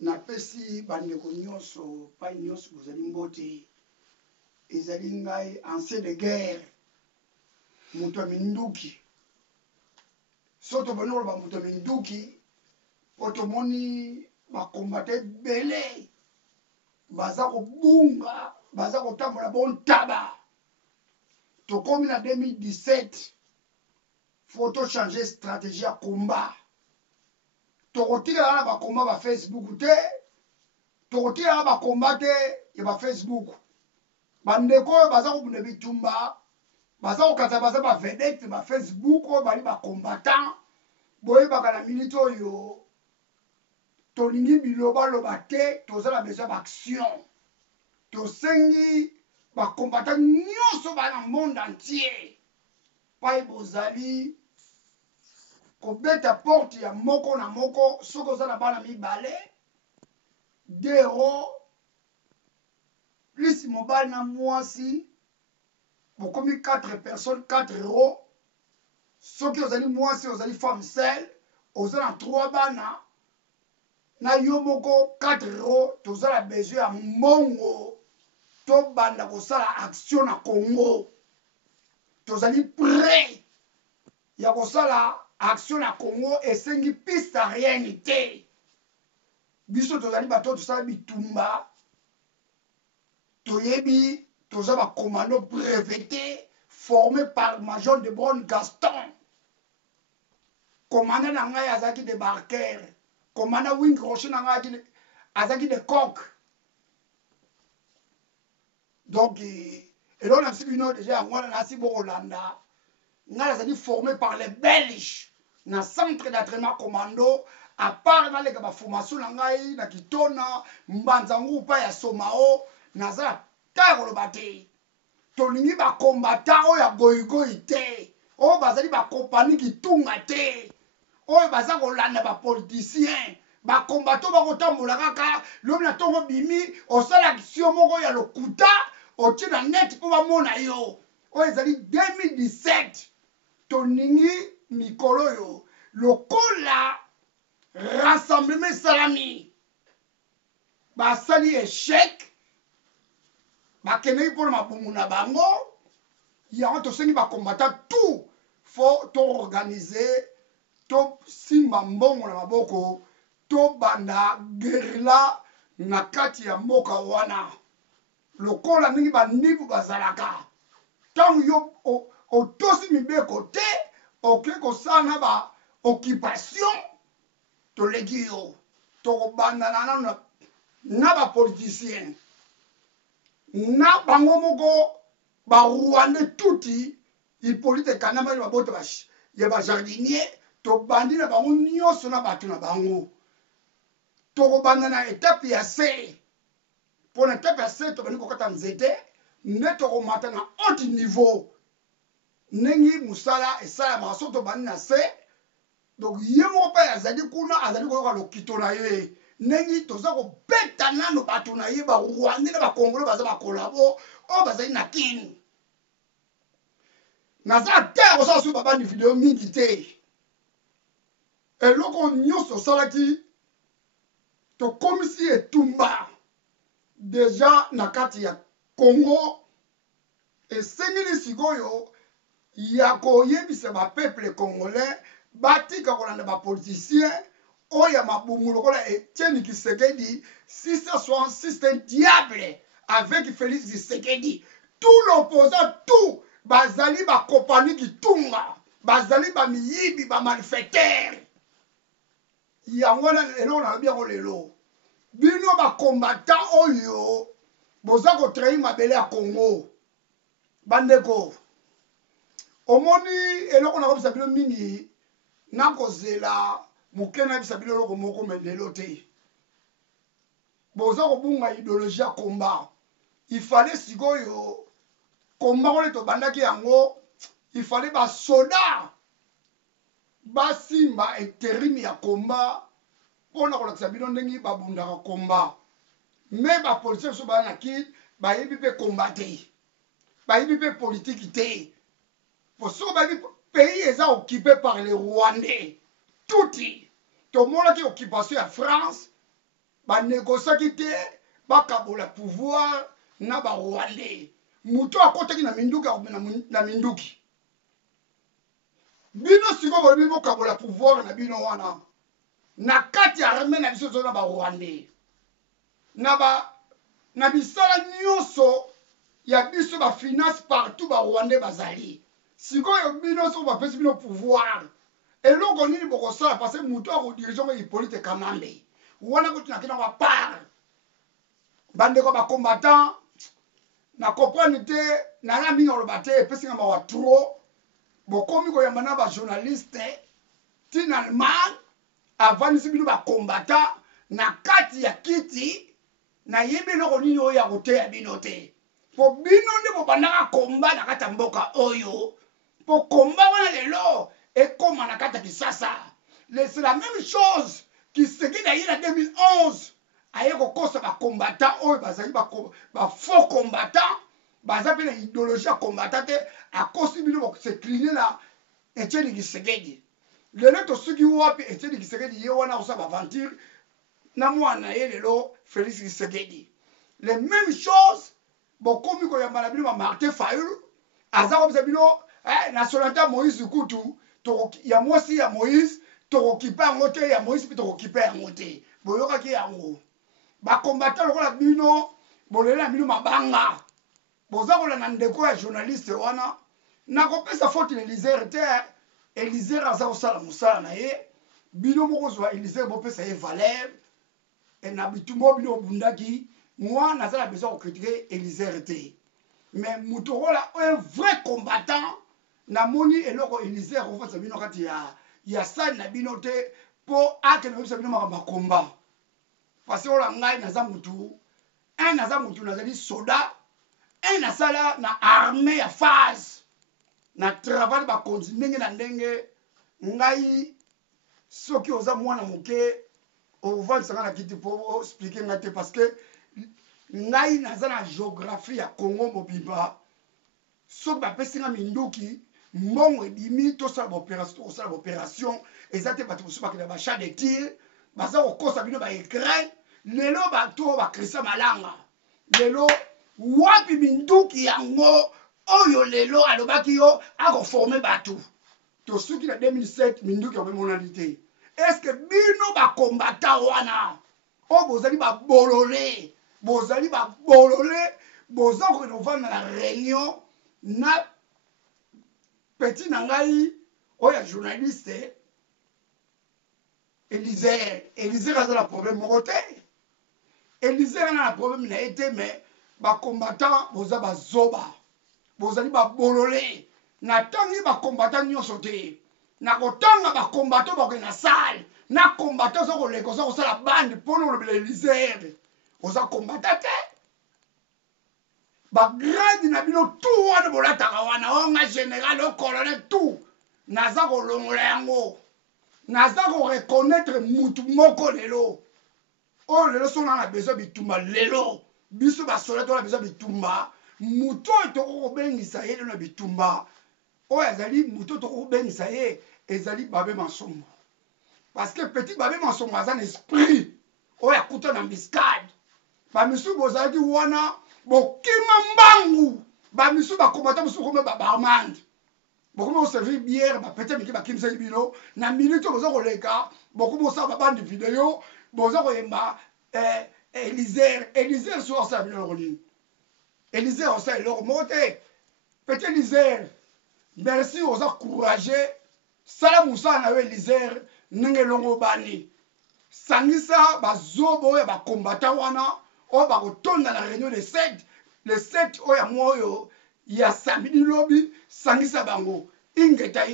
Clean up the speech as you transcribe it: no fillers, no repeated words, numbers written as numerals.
napesi bandeko nyonso pai nyonso bozali mbote ezali ngai ancien de guerre moto ya minduki so toboni koloba moto ya minduki po tomoni bakombata ebele baza kobunga baza kotambola bontaba tokomi na 2017 faut changer stratégie ya combat tokotikala na bakomba ba Facebook te tokotikala na bakomba te ya ba Facebook bandeko oyo baza kobunda bitumba baza kokata baza ba vedette ba Facebook oyo bali bakombatant boyebaka na minute oyo tolingi bilobaloba te tozala besoin baaction tosengi bakombatant nyonso bana monde entier pai bozali kobeta porte ya moko na moko soki oza na bana mibale 2 euros plus mobali na mwasi bokomi 4 personnes 4 euros soki ozali mwasi ozali femme seule oza na 3 bana na yo moko 4 euros tozala besoin ya mbongo tobanda kosala action na Congo tozali prêt ya kosala action na Congo esengi piste rien te biso tozali bato tosala bitumba toyebi toza ba commando breveté formé par Major de Bron Gaston commandant na ngai azaki de Barker commandant Wing Rocher na ngai azaki de Coq donc et là on a bino déjà ngwana na si bo Hollanda ngai azali formé par les Belges na centre d'entraînement commando à part na leka ba formation na ngai na Kitona Mbanzangu pa ya Somao naza ta koloba te tolingi ba combattant oyo ya goigoi te oyo bazali ba compagnie kitunga te oyo baza kolanda ba politicien ba combattant bakotambola kaka lobi na tongo bimi osala action moko ya lokuta otie na net mpo bamona yo oyo ezali 2017 toningi mikolo oyo lokola rassemblement esalami basali échec bakendeki mpona mabungu na bango yango tosengi bakombata tout fo toorganize tosimba mbongo na maboko tobanda gerila na kati ya mboka wana lokola ndenge banibu bazalaka ntango yo otosi mibeko te oke kosala na ba occupation toleki yo tokobandana nano na bapoliticien na bango moko barwandais tuti Hippolyte Kanama ni baboto ya bajardinier tobandi na bango nyonso na bato na bango tokobanda na etape ya C mpona etape ya C tobandi kokata nzete nde tokomata na haut niveau ndenge mosala esalamaka so tobandi na C donc ye moko mpe azali kuna azali koyoka lokito na ye ndenge toza kobeta nano bato na ye barwandais na bakongolo baza bakolabo oyo bazali na kini naza te kosala soki babandi video mingi te eloko nyonso osalaki tokomisi etumba deja na kati ya Congo esengeli sikoyo ya koyebisa bapeuple congolais batika kolanda bapoliticien oyo ya mabungu lokola Etienne Tshisekedi 666 c'est un diable avec Félix Tshisekedi tout l'opposant tout bazali bakopani kitunga bazali bamiyibi bamalfaiteur yango na eloko nalobi yango lelo bino bakombatant oyo boza kotrahi mabele ya Congo bandeko omoni eloko nakobisa bino mingi nakozela moke nayebisa bino eloko moko me lelo te boza kobunga idéologie ya komba ifale sikoyo komba kole tobandaki yango ifale basoda basimba eterimi ya komba mpona kolakisa bino ndenge babundaka komba me bapolitien biso baya na kini bayebi mpe komba te bayebi mpe politiki te po soki bayebi pays eza occupé par les rwandais tuti tomonaki occupation ya France banégociaki te bakabola pouvoir na barwandais mutu akotaki na minduki na minduki bino sikoyo bolobi bokabola pouvoir na bino wana na kati ya arme na biso zo na barwandais na bisala nyonso ya biso bafinance partout barwandais bazali sikoyo bino soko bapesi bino pouvoir eloko nini bokosala parce que mutu akodirige ngo Hippolyte Kamambe wana kotina kina kwa part bandeko bacombattant na comprendre te nala mingi oloba te epesinga mawa trop bokomi koyamba na bajournaliste tina Allemagne avandisi bino bacombattant na kati ya kiti nayebi eloko nini oyo ya koteya bino te po bino nde bobandaka komba na kati ya mboka oyo po komba wana lelo ekoma na kati ya Kisasa c'est la même chose Kiseki na ye na 2011 aye kokosa bacombattant oyo bazali bafaux combattant baza mpe na idéologie ya combattant te akosi bino bosekline na Etienne Tshisekedi lelo tosuki wapi Etienne Tshisekedi ye wana kosala baventure na mwana ye lelo Félix Tshisekedi les mêmes choses bokomi koyamba na bino ba Martin Fayulu aza kopesa bino nationalité ya Moïse Kutu ya mwasi ya Moïse tokokipe yango te ya Moïse mpe tokokipe yango te boyokaki yango bacombattant lokola bino bolela bino mabanga boza kolanda ndeko ya journaliste wana nakopesa faute na Élisère te Élisère aza kosala mosala na ye bino mokozwa Élisère bopesa ye valeur na bitumba bino obundaki moi naza na besoin kocritiquer Élisère te mais mutu okola un vrai combattant namoni eloko Élisère akofasa bino kati ya sali na bino te mpo akende koyebisa bino makambo ya komba parce ola ngai naza mutu nazali soda nasala na armée ya phase na travail bakonzi ndenge na ndenge ngai soki oza mwana moke ovandisanga na kiti mpo explike ngai te parce que ngai naza na géographie ya Congo mobimba soki bapesinga minduki mbongo ebimi tosala baopération eza te bato mosusu bakenda bachat de tir baza kokosa bino baécran lelo bato bakrista malanga lelo wapi minduki yango oyo lelo alobaki yo akoforme bato tosuki na 2007 minduki yango emonani te estce bino bacombattant wana oyo bozali babolole boza kokende kovanda na réunion na petit na ngai oyo ya journaliste Élisère aza na problème moko te Élisère ana na problème na ye te mais bacombattant boza bazoba bozali babolole natangi bacombattant nyonso te nakotanga bacombattant bakokende na sale na combattant oza koleka oza kosala bande mpona olobela Élisère oza combattant te bagrade na bino tout wana bolataka wana onga général o colonel tout naza kolongola yango naza koreconnaître mutu moko lelo oyo lelo sona na besoin bitumba lelo biso basoda tona besoin bitumba mutu oyo tokokobengisa ye lelo na bitumba oyo azali mutu oyo tokokobengisa ye ezali Babe Masombo parce que petit Babe Masombo aza na esprit oyo akuta na mbiscade bamisu bozalaki wana bokima mbangu bamisu bakomata mosusu kome babarmande bokomi koservir biere bapete mike bakimisaki bino na minute oyo boza koleka bokomi kosala babandi video boza koyemba Élisère so osala bino eloko nini Élisère osala eloko moko te pete Élisère merci oza courage sala mosala na yo Élisère ndenge elongo bani sangisa bazobo oyo bacombattant wana oyo bakotonda na réunion le 7 oyo ya mwa oyo ya samedi lobi sangisa bango ingeta